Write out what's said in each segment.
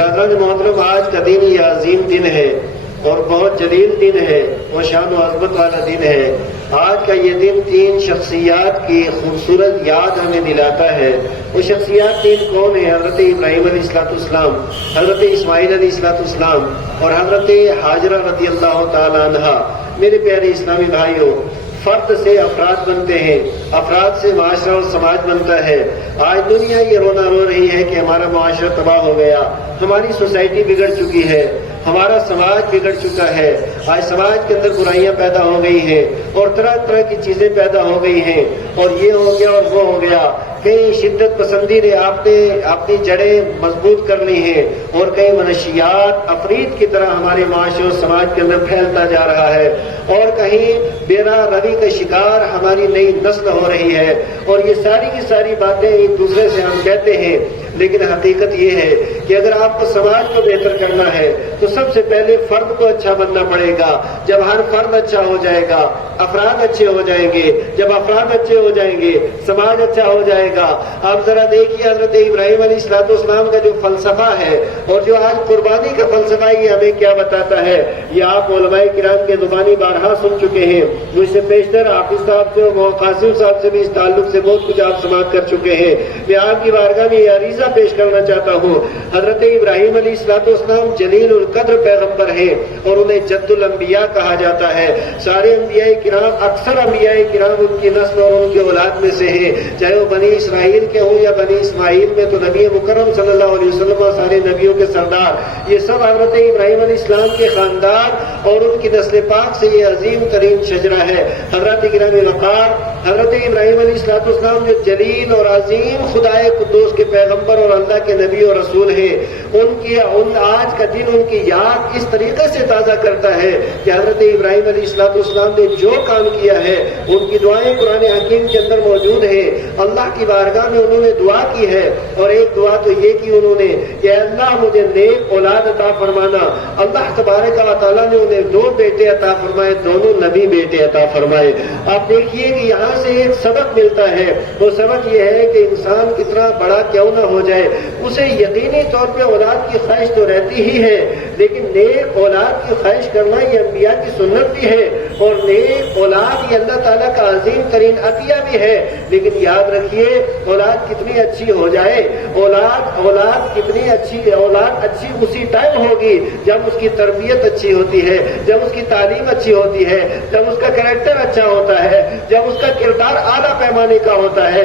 برادران محترم، آج کا دن یہ عظیم دن ہے اور بہت جلیل دن ہے اور شان و عظمت والا دن ہے۔ آج کا یہ دن 3 شخصیات کی خوبصورت یاد ہمیں دلاتا ہے۔ وہ شخصیات 3 کون ہیں؟ حضرت ابراہیم علیہ السلام، حضرت اسماعیل علیہ السلام اور حضرت ہاجرہ رضی اللہ تعالی عنہا۔ میرے پیارے اسلامی بھائیوں، فرد سے افراد بنتے ہیں، افراد سے معاشرہ اور سماج بنتا ہے۔ آج دنیا یہ رونا رو رہی ہے کہ ہمارا معاشرہ تباہ ہو گیا، ہماری سوسائٹی بگڑ چکی ہے، ہمارا سماج بگڑ چکا ہے۔ آج سماج کے اندر برائیاں پیدا ہو گئی ہیں اور طرح طرح کی چیزیں پیدا ہو گئی ہیں، اور یہ ہو گیا اور وہ ہو گیا۔ کہیں شدت پسندی نے اپنی جڑیں مضبوط کر لی ہیں، اور کہیں منشیات افرید کی طرح ہمارے معاشرے اور سماج کے اندر پھیلتا جا رہا ہے، اور کہیں بیراہ روی کا شکار ہماری نئی نسل ہو رہی ہے۔ اور یہ ساری کی ساری باتیں ایک دوسرے سے ہم کہتے ہیں، لیکن حقیقت یہ ہے کہ اگر آپ کو سماج کو بہتر کرنا ہے تو سب سے پہلے فرد کو اچھا بننا پڑے گا۔ جب ہر فرد اچھا ہو جائے گا، افراد اچھے ہو جائیں گے، جب افراد اچھے ہو جائیں گے، سماج اچھا ہو جائے گا۔ آپ ذرا دیکھیے حضرت ابراہیم علیہ السلام کا جو فلسفہ ہے اور جو آج قربانی کا فلسفہ ہے، یہ ہمیں کیا بتاتا ہے؟ یہ آپ علماء کرام کے زبانی بارہا سن چکے ہیں، جو اس سے پیشتر حافظ صاحب سے اور قاسم صاحب سے بھی اس تعلق سے بہت کچھ آپ سماعت کر چکے ہیں۔ میں آپ کی بارگاہ میں یہ عریضہ پیش کرنا چاہتا ہوں، حضرت ابراہیم علیہ السلام جلیل القدر پیغمبر ہیں اور انہیں جد الانبیاء کہا جاتا ہے۔ سارے انبیاء کرام، اکثر انبیاء کرام ان کی نسل اور ان کی اولاد میں سے ہیں، چاہے وہ بنی اسرائیل کے ہوں یا بنی اسماعیل میں، تو نبی مکرم صلی اللہ علیہ وسلم اور سارے نبیوں کے سردار، یہ سب حضرت ابراہیم علیہ السلام کے خاندان اور ان کی نسل پاک سے یہ عظیم ترین شجرہ ہے۔ حضرت گرامی وقار، حضرت ابراہیم علیہ السلام جو جلیل اور عظیم خدائے قدوس کے پیغمبر اور اللہ کے نبی اور رسول ہیں، آج کا دن ان کی یاد اس طریقے سے تازہ کرتا ہے کہ حضرت ابراہیم علیہ السلام نے جو کام کیا ہے، ان کی دعائیں قرآن حکیم کے اندر موجود ہیں۔ اللہ کی بارگاہ میں انہوں نے دعا کی ہے، اور ایک دعا تو یہ کی انہوں نے کہ اللہ مجھے نیک اولاد عطا فرمانا۔ اللہ تبارک و تعالیٰ نے انہیں 2 بیٹے عطا فرمائے، دونوں نبی بیٹے عطا فرمائے۔ آپ دیکھیے کہ یہاں سے ایک سبق ملتا ہے، وہ سبق یہ ہے کہ انسان کتنا بڑا کیوں نہ ہو جائے، اسے یقینی طور پہ اولاد کی خواہش تو رہتی ہی ہے، لیکن نیک اولاد کی خواہش کرنا یہ انبیاء کی سنت بھی ہے، اور نیک اولاد یہ اللہ تعالیٰ کا عظیم ترین عطیہ بھی ہے۔ لیکن یاد رکھیے، اولاد کتنی اچھی ہو جائے، اولاد کتنی اچھی، اولاد اچھی اسی ٹائم ہوگی جب اس کی تربیت اچھی ہوتی ہے، جب اس کی تعلیم اچھی ہوتی ہے، جب اس کا کریکٹر اچھا ہوتا ہے، جب اس کا کردار اعلیٰ پیمانے کا ہوتا ہے۔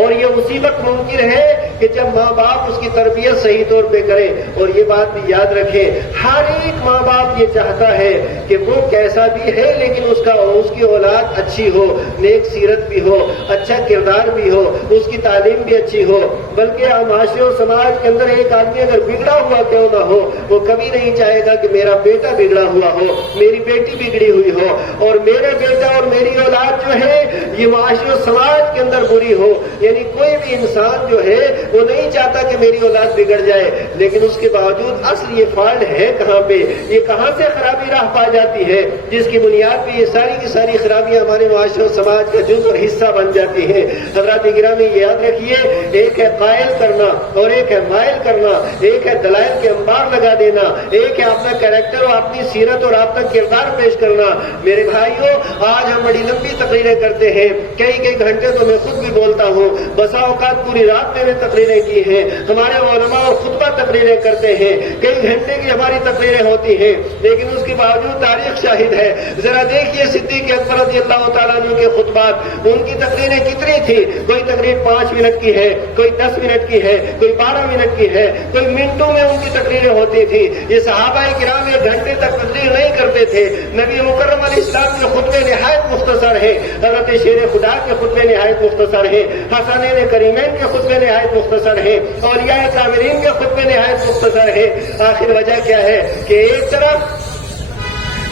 اور یہ اسی وقت ممکن ہے کہ جب ماں باپ اس کی تربیت صحیح طور پہ کرے۔ اور یہ بات بھی یاد رکھیں، ہر ایک ماں باپ یہ چاہتا ہے کہ وہ کیسا بھی ہے لیکن اس کی اولاد اچھی ہو، نیک سیرت بھی ہو، اچھا کردار بھی ہو، اس کی تعلیم بھی اچھی ہو۔ بلکہ معاشرے اور سماج کے اندر ایک آدمی اگر بگڑا ہوا کیوں نہ ہو، وہ کبھی نہیں چاہے گا کہ میرا بیٹا بگڑا ہوا ہو، میری بیٹی بگڑی ہوئی ہو، اور میرا بیٹا اور میری اولاد جو ہے یہ معاشرے اور سماج کے اندر بری ہو۔ یعنی کوئی بھی انسان جو ہے وہ نہیں چاہتا کہ میری اولاد بگڑ جائے، لیکن اس کے باوجود اصل یہ فالٹ ہے کہاں پہ، یہ کہاں سے خرابی راہ پا جاتی ہے، جس کی بنیاد پہ یہ ساری کی ساری خرابیاں ہمارے معاشرے اور سماج کا جز اور حصہ بن جاتی ہیں۔ حضرات گرامی یاد رکھیے، ایک ہے قائل کرنا اور ایک ہے مائل کرنا، ایک ہے دلائل کے انبار لگا دینا، ایک ہے اپنا کریکٹر اور اپنی سیرت اور اپنا کردار پیش کرنا۔ میرے بھائیوں، آج ہم بڑی لمبی تقریریں کرتے ہیں، کئی گھنٹے تو میں خود بھی بولتا ہوں، بسا اوقات پوری رات میں تقریریں کی ہیں، ہمارے علماء اور خطبہ تقریریں کرتے ہیں، کئی گھنٹے کی ہماری تقریریں ہوتی ہیں، لیکن اس کے باوجود تاریخ شاہد ہے۔ ذرا دیکھیے صدیق اکبر رضی اللہ تعالیٰ عنہ کے خطبات، ان کی تقریریں کتنی تھی؟ کوئی تقریر 5 منٹ کی ہے، کوئی 10 منٹ کی ہے، کوئی 12 منٹ کی ہے، کوئی منٹوں میں ان کی تقریریں ہوتی تھی۔ یہ صحابہ کرام 1 گھنٹے تک تقریر نہیں کرتے تھے۔ نبی مکرم علیہ السلام کے خطبے نہایت مختصر ہیں، حضرت شیر خدا کے خطبے نہایت مختصر ہیں، حسنین کریمین کے خطبے نہایت مختصر ہیں، اولیاء کاملین کے خطبے نہایت مختصر ہیں۔ آخر وجہ کیا ہے کہ ایک طرف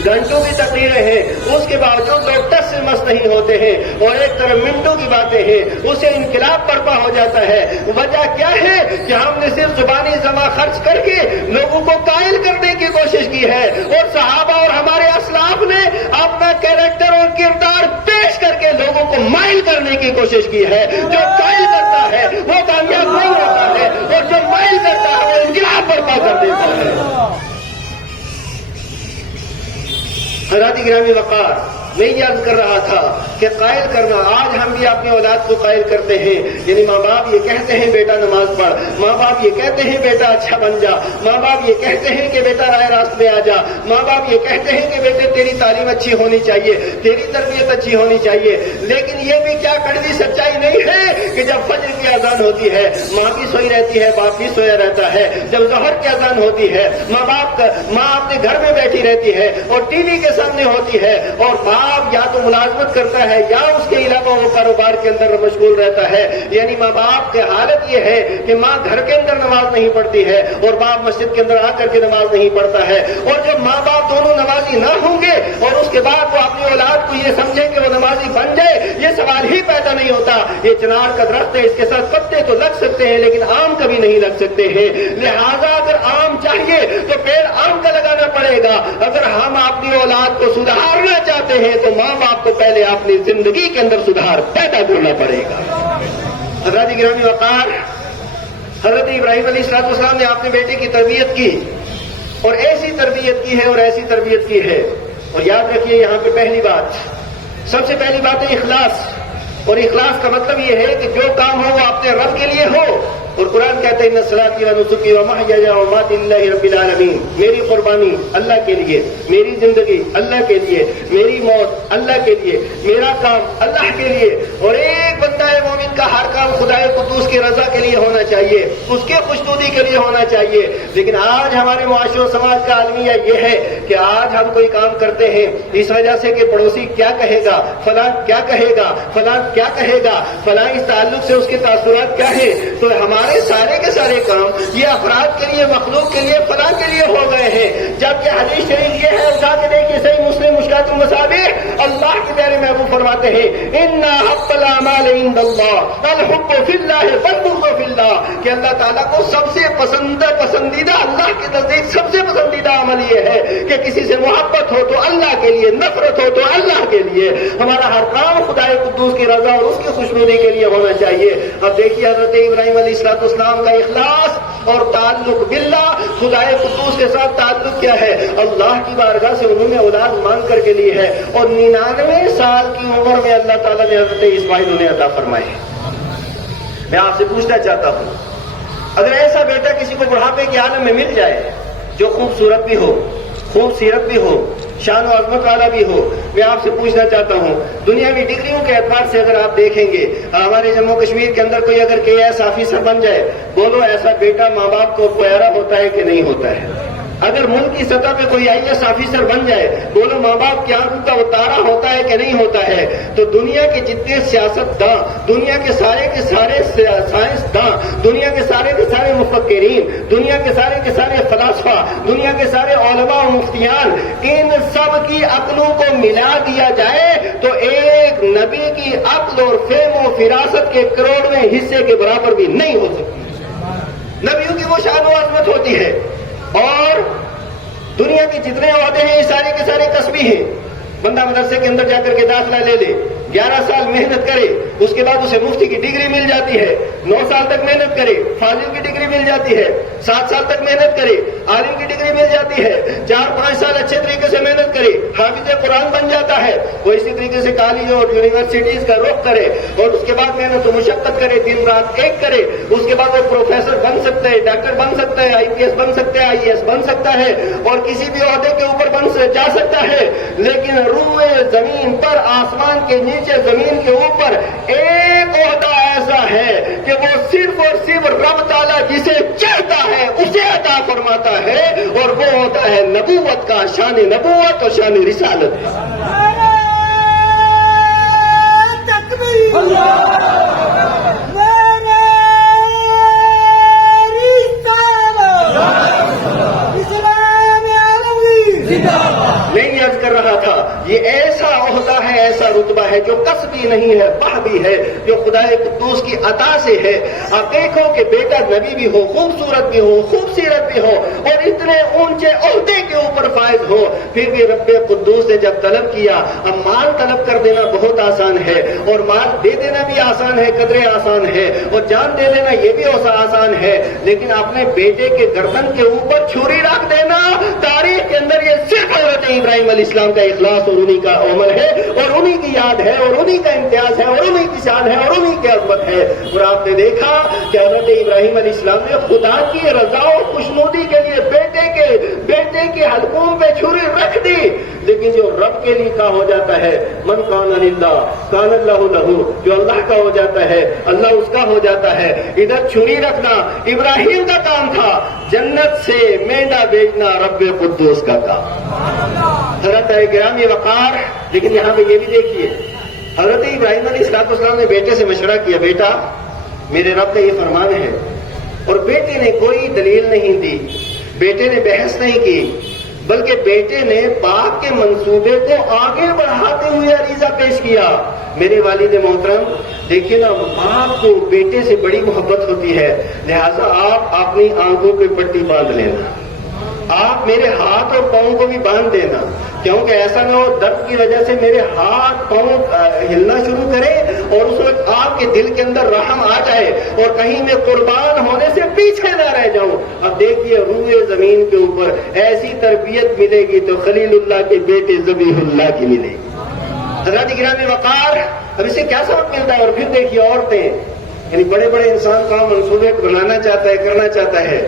گھنٹوں کی تقریریں ہیں، اس کے باوجود لوگ ٹس سے مس نہیں ہوتے ہیں، اور ایک طرف منٹوں کی باتیں ہیں، اسے انقلاب برپا ہو جاتا ہے۔ وجہ کیا ہے کہ ہم نے صرف زبانی جمع خرچ کر کے لوگوں کو قائل کرنے کی کوشش کی ہے، اور صحابہ اور ہمارے اسلاف نے اپنا کیریکٹر اور کردار پیش کر کے لوگوں کو مائل کرنے کی کوشش کی ہے۔ جو قائل کرتا ہے وہ کامیاب نہیں ہوتا ہے، اور جو مائل کرتا ہے وہ حضرات گرامی وقار، میں یہ عرض کر رہا تھا کہ قائل کرنا، آج ہم بھی اپنی اولاد کو قائل کرتے ہیں، یعنی ماں باپ یہ کہتے ہیں بیٹا نماز پڑھ، ماں باپ یہ کہتے ہیں بیٹا اچھا بن جا، ماں باپ یہ کہتے ہیں کہ بیٹا رائے راست میں آ جا، ماں باپ یہ کہتے ہیں کہ بیٹے تیری تعلیم اچھی ہونی چاہیے، تیری تربیت اچھی ہونی چاہیے، لیکن یہ بھی کیا کڑوی سچائی نہیں ہے کہ جب فجر کی اذان ہوتی ہے ماں بھی سوئی رہتی ہے، باپ بھی سویا رہتا ہے، جب ظہر کی اذان ہوتی ہے ماں اپنے گھر میں بیٹھی رہتی ہے اور ٹی وی کے سامنے ہوتی ہے، اور باپ یا تو ملازمت کرتا ہے یا اس کے علاوہ وہ کاروبار کے اندر مشغول رہتا ہے، یعنی ماں باپ کی حالت یہ ہے کہ ماں گھر کے اندر نماز نہیں پڑھتی ہے اور باپ مسجد کے اندر آ کر کے نماز نہیں پڑھتا ہے، اور جب ماں باپ دونوں نمازی نہ ہوں گے اور اس کے بعد وہ اپنی اولاد کو یہ سمجھے کہ وہ نمازی بن جائے، یہ سوال ہی پیدا نہیں ہوتا۔ یہ چنار کا درخت ہے، اس کے ساتھ پتے تو لگ سکتے ہیں لیکن آم کبھی نہیں لگ سکتے ہیں، لہذا اگر آم چاہیے تو پیڑ آم کا لگانا پڑے گا۔ اگر ہم اپنی اولاد کو سدھارنا چاہتے ہیں تو ماں باپ کو پہلے اپنی زندگی کے اندر سدھار پیدا کرنا پڑے گا۔ حضرات گرامی وقار، حضرت ابراہیم علیہ السلام نے اپنے بیٹے کی تربیت کی، اور ایسی تربیت کی ہے اور ایسی تربیت کی ہے، اور یاد رکھیے یہاں پہ پہلی بات، سب سے پہلی بات ہے اخلاص، اور اخلاص کا مطلب یہ ہے کہ جو کام ہو وہ اپنے رب کے لیے ہو، اور قرآن کہتے ہیں ان صلاتی و نسکی و محیایا و مماتی للہ رب العالمین، میری قربانی اللہ کے لیے، میری زندگی اللہ کے لیے، میری موت اللہ کے لیے، میرا کام اللہ کے لیے، اور ایک بندہ مومن کا ہر کام خدائے قدوس کی رضا کے لیے ہونا چاہیے، اس کے خوشنودی کے لیے ہونا چاہیے۔ لیکن آج ہمارے معاشرے و سماج کا المیہ یہ ہے کہ آج ہم کوئی کام کرتے ہیں اس وجہ سے کہ پڑوسی کیا کہے گا، فلاں کیا کہے گا، فلاں کیا کہے گا، فلاں اس تعلق سے اس کے تاثرات کیا ہیں، تو ہمارے سارے کے سارے کام یہ افراد کے لیے، مخلوق کے لیے، فلاں کے لیے ہو گئے ہیں، جبکہ حدیث شریف یہ ہے، اٹھا کے دیکھیے صحیح مسلم مشکات المصابیح، اللہ کے پیارے محبوب فرماتے ہیں ان احب الاعمال عند اللہ الحب فی اللہ والبغض فی اللہ، کہ اللہ تعالیٰ کو سب سے پسندیدہ، اللہ کے نزدیک سب سے پسندیدہ عمل یہ ہے کہ کسی سے محبت ہو تو اللہ کے لیے، نفرت ہو تو اللہ کے لیے، ہمارا ہر کام خدائے قدوس کی رضا اور اس کی خوشنودی کے لیے ہونا چاہیے۔ اب دیکھیے حضرت ابراہیم علیہ السلام کا اخلاص اور تعلق باللہ، خدائے قدوس کے ساتھ تعلق کیا ہے، اللہ کی بارگاہ سے انہوں نے اولاد مانگ کر کے لی ہے، اور 99 سال کی عمر میں اللہ تعالیٰ نے حضرت اسماعیل انہیں عطا فرمائے۔ میں آپ سے پوچھنا چاہتا ہوں، اگر ایسا بیٹا کسی کو بڑھاپے کے عالم میں مل جائے جو خوبصورت بھی ہو، خوبصیرت بھی ہو، شان و عظمت والا بھی ہو، میں آپ سے پوچھنا چاہتا ہوں، دنیاوی ڈگریوں کے اعتبار سے اگر آپ دیکھیں گے، ہمارے جموں کشمیر کے اندر کوئی اگر KS آفیسر بن جائے، بولو ایسا بیٹا ماں باپ کو پیارا ہوتا ہے کہ نہیں ہوتا ہے؟ اگر ملک کی سطح پہ کوئی IAS آفیسر بن جائے، بولو ماں باپ کی آنکھوں کا وہ تارا ہوتا ہے کہ نہیں ہوتا ہے؟ تو دنیا کے جتنے سیاست داں، دنیا کے سارے سائنس داں، دنیا کے سارے مفکرین، دنیا کے سارے فلاسفہ، دنیا کے سارے علماء و مفتیان، ان سب کی عقلوں کو ملا دیا جائے تو ایک نبی کی عقل اور فہم و فراست کے کروڑویں حصے کے برابر بھی نہیں ہو سکتی۔ نبیوں کی وہ شان و عظمت ہوتی ہے، اور دنیا کے جتنے عہدے ہیں یہ سارے کے سارے کسبی ہیں۔ بندہ مدرسے کے اندر جا کر کے داخلہ لے لے، 11 سال محنت کرے، اس کے بعد اسے مفتی کی ڈگری مل جاتی ہے، 9 سال تک محنت کرے، فاضل کی ڈگری مل جاتی ہے، 7 سال تک محنت کرے، عالم کی ڈگری مل جاتی ہے، 4-5 سال اچھے طریقے سے محنت کرے، حافظ قرآن بن جاتا ہے، وہ اسی طریقے سے کالج اور یونیورسٹیز کا رخ کرے، اور اس کے بعد محنت و مشقت کرے، دن رات ایک کرے، اس کے بعد وہ پروفیسر بن سکتا ہے، ڈاکٹر بن سکتا ہے، IPS بن سکتا ہے، IAS بن سکتا ہے، اور کسی بھی عہدے کے اوپر جا سکتا ہے، لیکن روئے زمین پر، آسمان کے نیچے، زمین کے اوپر ایک عہدہ ایسا ہے کہ وہ صرف اور صرف رب تعالیٰ جسے چاہتا ہے اسے عطا فرماتا ہے، اور وہ ہوتا ہے نبوت کا، شان نبوت اور شان رسالت ہے۔ میں یہ عرض کر رہا تھا، یہ ایسا عہدہ ہے، ایسا رتبہ ہے جو کسبی نہیں ہے، بہبی ہے، جو خدائے قدوس کی عطا سے ہے۔ آپ دیکھو کہ بیٹا نبی بھی ہو، خوبصورت بھی ہو، خوبصیرت بھی ہو، اور اتنا اتنے اونچے عہدے کے اوپر فائز ہو، پھر بھی رب قدوس نے جب طلب کیا، اب مال طلب کر دینا بہت آسان ہے، اور مال دے دینا بھی آسان ہے، قدرے آسان ہے، اور جان دے دینا یہ بھی آسان ہے، لیکن اپنے بیٹے کے گردن کے اوپر چھری رکھ دینا، تاریخ کے اندر یہ صرف حضرت ابراہیم علیہ السلام کا اخلاص اور انہی کا عمل ہے، اور انہی کی یاد ہے، اور انہی کا امتیاز ہے، اور انہی کی شان ہے، اور انہی کی عظمت ہے۔ اور آپ نے دیکھا کہ حضرت ابراہیم علیہ السلام نے خدا کی رضا اور خوشنودی کے لیے بیٹے کے حلقوم پہ چھری رکھ دی، لیکن جو رب کے لیے کا ہو جاتا ہے، من کان للہ کان اللہ لہ، جو اللہ کا ہو جاتا ہے اللہ اس کا ہو جاتا ہے۔ ادھر چھری رکھنا ابراہیم کا کام تھا، جنت سے مینڈا بیچنا رب قدوس کا کام۔ حضرت گرامی وقار، لیکن یہاں پہ یہ بھی دیکھیے، حضرت ابراہیم علیہ السلام نے بیٹے سے مشورہ کیا، بیٹا میرے رب کا یہ فرمان ہے، اور بیٹے نے کوئی دلیل نہیں دی، بیٹے نے بحث نہیں کی، بلکہ بیٹے نے باپ کے منصوبے کو آگے بڑھاتے ہوئے عریضہ پیش کیا۔ میرے والد محترم دیکھیے نا، باپ کو بیٹے سے بڑی محبت ہوتی ہے، لہذا آپ اپنی آنکھوں پہ پٹی باندھ لینا، آپ میرے ہاتھ اور پاؤں کو بھی باندھ دینا، کیونکہ ایسا نہ ہو درد کی وجہ سے میرے ہاتھ پاؤں ہلنا شروع کرے اور اس وقت آپ کے دل کے اندر رحم آ جائے اور کہیں میں قربان ہونے سے پیچھے نہ رہ جاؤں۔ اب دیکھیے روئے زمین کے اوپر ایسی تربیت ملے گی تو خلیل اللہ کے بیٹے ذبیح اللہ کی ملے گی۔ حضرات گرامی وقار، اب اسے کیا سبق ملتا ہے؟ اور پھر دیکھیے عورتیں، یعنی بڑے بڑے انسان کا منصوبے بنانا چاہتا ہے، کرنا چاہتا ہے،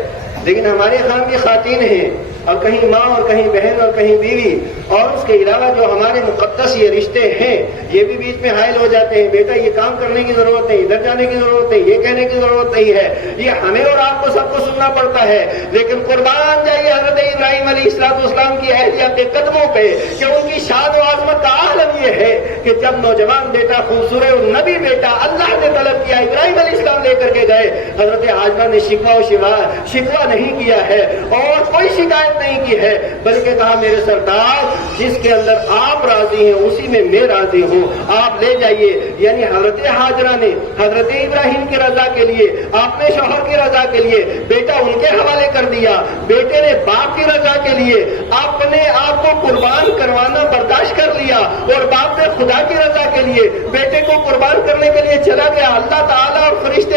لیکن ہمارے خان بھی خواتین ہیں، اور کہیں ماں اور کہیں بہن اور کہیں بیوی، اور اس کے علاوہ جو ہمارے مقدس یہ رشتے ہیں یہ بھی بیچ میں حائل ہو جاتے ہیں، بیٹا یہ کام کرنے کی ضرورت نہیں، ادھر جانے کی ضرورت نہیں، یہ کہنے کی ضرورت نہیں ہے، یہ ہمیں اور آپ کو سب کو سننا پڑتا ہے۔ لیکن قربان جائیے حضرت ابراہیم علیہ السلام کی اہلیہ کے قدموں پہ کہ ان کی شان و عظمت کا عالم یہ ہے کہ جب نوجوان بیٹا خوبصورت نبی بیٹا اللہ نے طلب کیا، ابراہیم علیہ السلام لے کر کے گئے، حضرت حاجرہ نے شکوہ نہیں کیا ہے اور کوئی شکایت نہیں کی ہے، بلکہ کہا میرے سرکار جس کے اندر آپ راضی ہیں اسی میں میں راضی ہوں، آپ لے جائیے۔ یعنی حضرت حاجرہ نے حضرت ابراہیم کی رضا کے لیے، اپنے شوہر کی رضا کے لیے بیٹا ان کے حوالے کر دیا، بیٹے نے باپ کی رضا کے لیے اپنے آپ کو قربان کروانا برداشت کر لیا، اور باپ نے خدا کی رضا کے لیے بیٹے کو قربان کرنے کے لیے چلا گیا۔ اللہ تعالیٰ اور فرشتے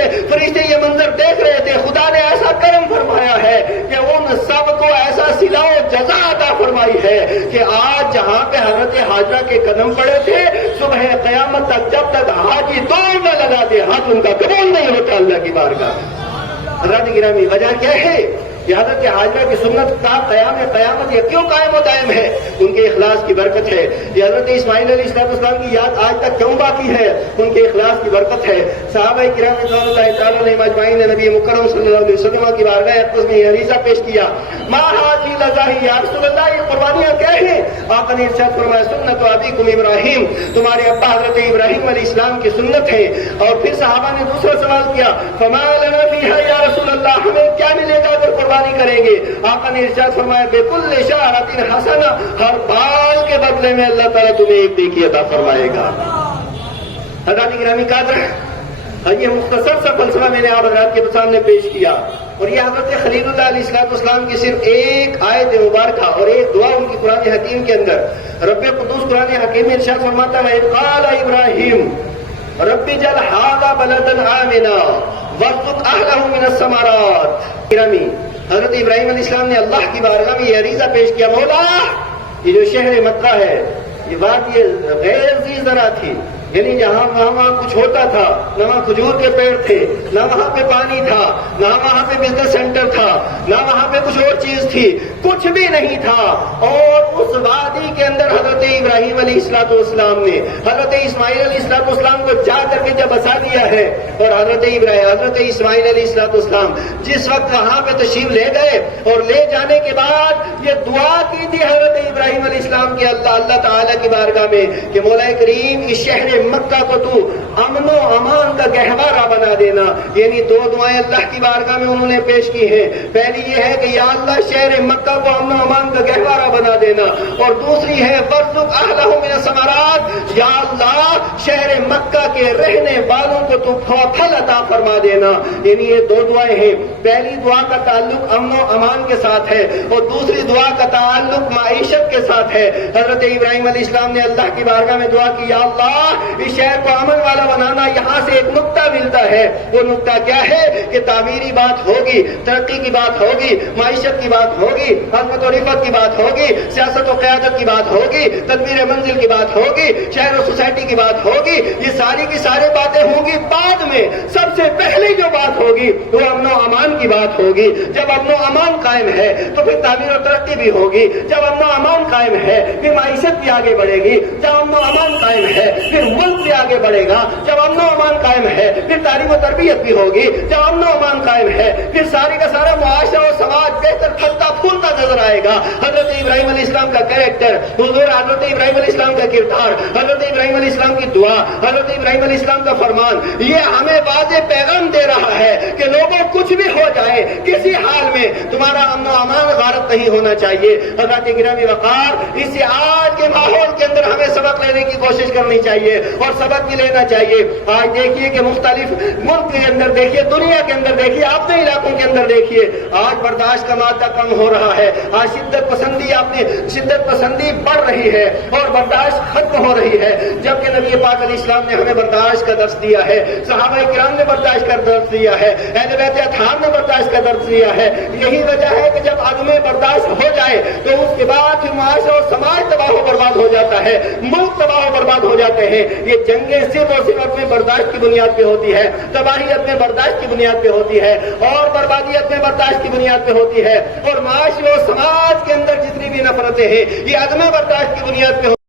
یہ منظر دیکھ رہے تھے، خدا نے ایسا کرم فرمایا ہے کہ ان سب کو ایسا صلہ و جزا عطا فرمائی ہے کہ آج جہاں پہ حضرت حاجرہ کے قدم پڑے تھے، صبح قیامت تک جب تک حاجی دوڑ نہ لگا دے ہاتھ ان کا قبول نہیں ہوتا اللہ کی بارگاہ۔ حضرات گرامی، وجہ کیا ہے؟ یہ حضرت حاجرہ کی سنت کا قیامت یہ کیوں قائم و دائم ہے؟ ان کے اخلاص کی برکت ہے۔ یہ حضرت اسماعیل علیہ السلام کی یاد آج تک کیوں باقی ہے؟ ان کے اخلاص کی برکت ہے۔ صحابہ کرام رضوان اللہ تعالی علیہم اجمعین نے نبی مکرم صلی اللہ علیہ وسلم کی بارگاہ اقدس میں یہ عریضہ پیش کیا، ما ھذی لذاہی یا رسول اللہ، یہ قربانیاں کیا ہیں؟ آپ نے ارشاد فرمایا سنت ابیکم ابراہیم، تمہارے ابا حضرت ابراہیم علیہ السلام کی سنت ہے۔ اور پھر صحابہ نے دوسرا سوال کیا، فما لنا فیھا یا رسول اللہ، ہمیں کیا ملے گا اگر قربانی کریں گے؟ آقا نے ارشاد فرمایا بکل شعرۃ حسنہ، ہر بال کے بدلے میں اللہ تعالیٰ تمہیں ایک نیکی عطا فرمائے گا۔ حضرات گرامی قادر، یہ مختصر سا فلسفہ میں نے آپ حضرات کے سامنے پیش کیا، اور یہ حضرت خلیل اللہ علیہ السلام کی صرف ایک آیت مبارکہ اور ایک دعا ان کی قرآن حکیم کے اندر رب قدوس قرآن حکیم میں ارشاد فرماتا ہے قال ابراہیم رب اجعل ھذا بلدا آمنا وارزق اہلہ من الثمرات۔ گرامی، حضرت ابراہیم علیہ السلام نے اللہ کی بارگاہ میں یہ عریضہ پیش کیا، مولا یہ جو شہر مکہ ہے یہ بات یہ غیر ذی زرع تھی، یعنی جہاں وہاں کچھ ہوتا تھا، نہ وہاں کھجور کے پیڑ تھے، نہ وہاں پہ پانی تھا، نہ وہاں پہ بزنس سینٹر تھا، نہ وہاں پہ کچھ اور چیز تھی، کچھ بھی نہیں تھا، اور اس وادی کے اندر حضرت ابراہیم علیہ السلام نے حضرت اسماعیل علیہ السلام کو جا کر کے جب بسا دیا ہے، اور حضرت اسماعیل علیہ السلام جس وقت وہاں پہ تشریف لے گئے اور لے جانے کے بعد یہ دعا کی تھی حضرت ابراہیم علیہ السلام کی اللہ تعالیٰ کی بارگاہ میں کہ مولا کریم اس شہر مکہ کو تو امن و امان کا گہوارہ بنا دینا۔ یعنی دو دعائیں اللہ کی بارگاہ میں انہوں نے پیش کی ہیں، پہلی یہ ہے کہ یا اللہ اللہ شہر مکہ کو امن و امان کا گہوارہ بنا دینا، اور دوسری ہے وارزق اہلہ من الثمرات، یا اللہ شہر مکہ کے رہنے والوں کو تو پھل عطا فرما دینا۔ یعنی یہ دو دعائیں ہیں، پہلی دعا کا تعلق امن و امان کے ساتھ ہے اور دوسری دعا کا تعلق معیشت کے ساتھ ہے۔ حضرت ابراہیم علیہ السلام نے اللہ کی بارگاہ میں دعا کی، یا اللہ اس شہر کو امن والا بنانا، یہاں سے ایک نقطہ ملتا ہے، وہ نقطہ کیا ہے کہ تعمیری بات ہوگی، ترقی کی بات ہوگی، معیشت کی بات ہوگی، عظمت و رفت کی بات ہوگی، سیاست و قیادت کی بات ہوگی، تدبیر منزل کی بات ہوگی، شہر و سوسائٹی کی بات ہوگی، یہ ساری کی ساری باتیں ہوں گی بعد میں۔ سب سے پہلے جو بات ہوگی وہ امن و امان کی بات ہوگی۔ جب امن و امان قائم ہے تو پھر تعمیر و ترقی بھی ہوگی، جب امن و امان قائم ہے پھر معیشت بھی آگے بڑھے گی، جب امن و امان قائم ہے پھر ملک بھی آگے بڑھے گا، جب امن و امان قائم ہے پھر تعلیم و تربیت بھی ہوگی، جب امن و امان قائم ہے پھر ساری کا سارا معاشرہ و سماج بہتر پھلتا پھولتا نظر آئے گا۔ حضرت ابراہیم علیہ السلام کا کیریکٹر، حضور حضرت ابراہیم علیہ السلام کا کردار، حضرت ابراہیم علیہ السلام کی دعا، حضرت ابراہیم علیہ السلام کا فرمان، یہ ہمیں واضح پیغام دے رہا ہے کہ لوگوں کچھ بھی ہو جائے کسی حال میں تمہارا امن و امان غارت نہیں ہونا چاہیے۔ حضرت گرامی وقار، اس آج کے ماحول کے اندر ہمیں سبق لینے کی کوشش کرنی چاہیے اور سبق بھی لینا چاہیے۔ آج دیکھیے کہ مختلف ملک کے اندر دیکھیے، دنیا کے اندر دیکھیے، اپنے علاقوں کے اندر دیکھیے، آج برداشت کا مادہ کم ہو رہا ہے، آج شدت پسندی بڑھ رہی ہے اور برداشت ختم ہو رہی ہے، جبکہ نبی پاک علیہ السلام نے ہمیں برداشت کا درس دیا ہے، صحابہ کرام نے برداشت کا درس دیا ہے، اہل بیت اطہار نے برداشت کا درس دیا ہے۔ یہی وجہ ہے کہ جب عدم برداشت ہو جائے تو اس کے بعد پھر معاشرہ اور سماج تباہ و برباد ہو جاتا ہے، ملک تباہ و برباد ہو جاتے ہیں۔ یہ جنگیں صرف اور صرف اپنے برداشت کی بنیاد پہ ہوتی ہے، تباہی اپنے برداشت کی بنیاد پہ ہوتی ہے اور بربادی اپنے برداشت کی بنیاد پہ ہوتی ہے، اور معاشرے اور سماج کے اندر جتنی بھی نفرتیں ہیں یہ عدم برداشت کی بنیاد پہ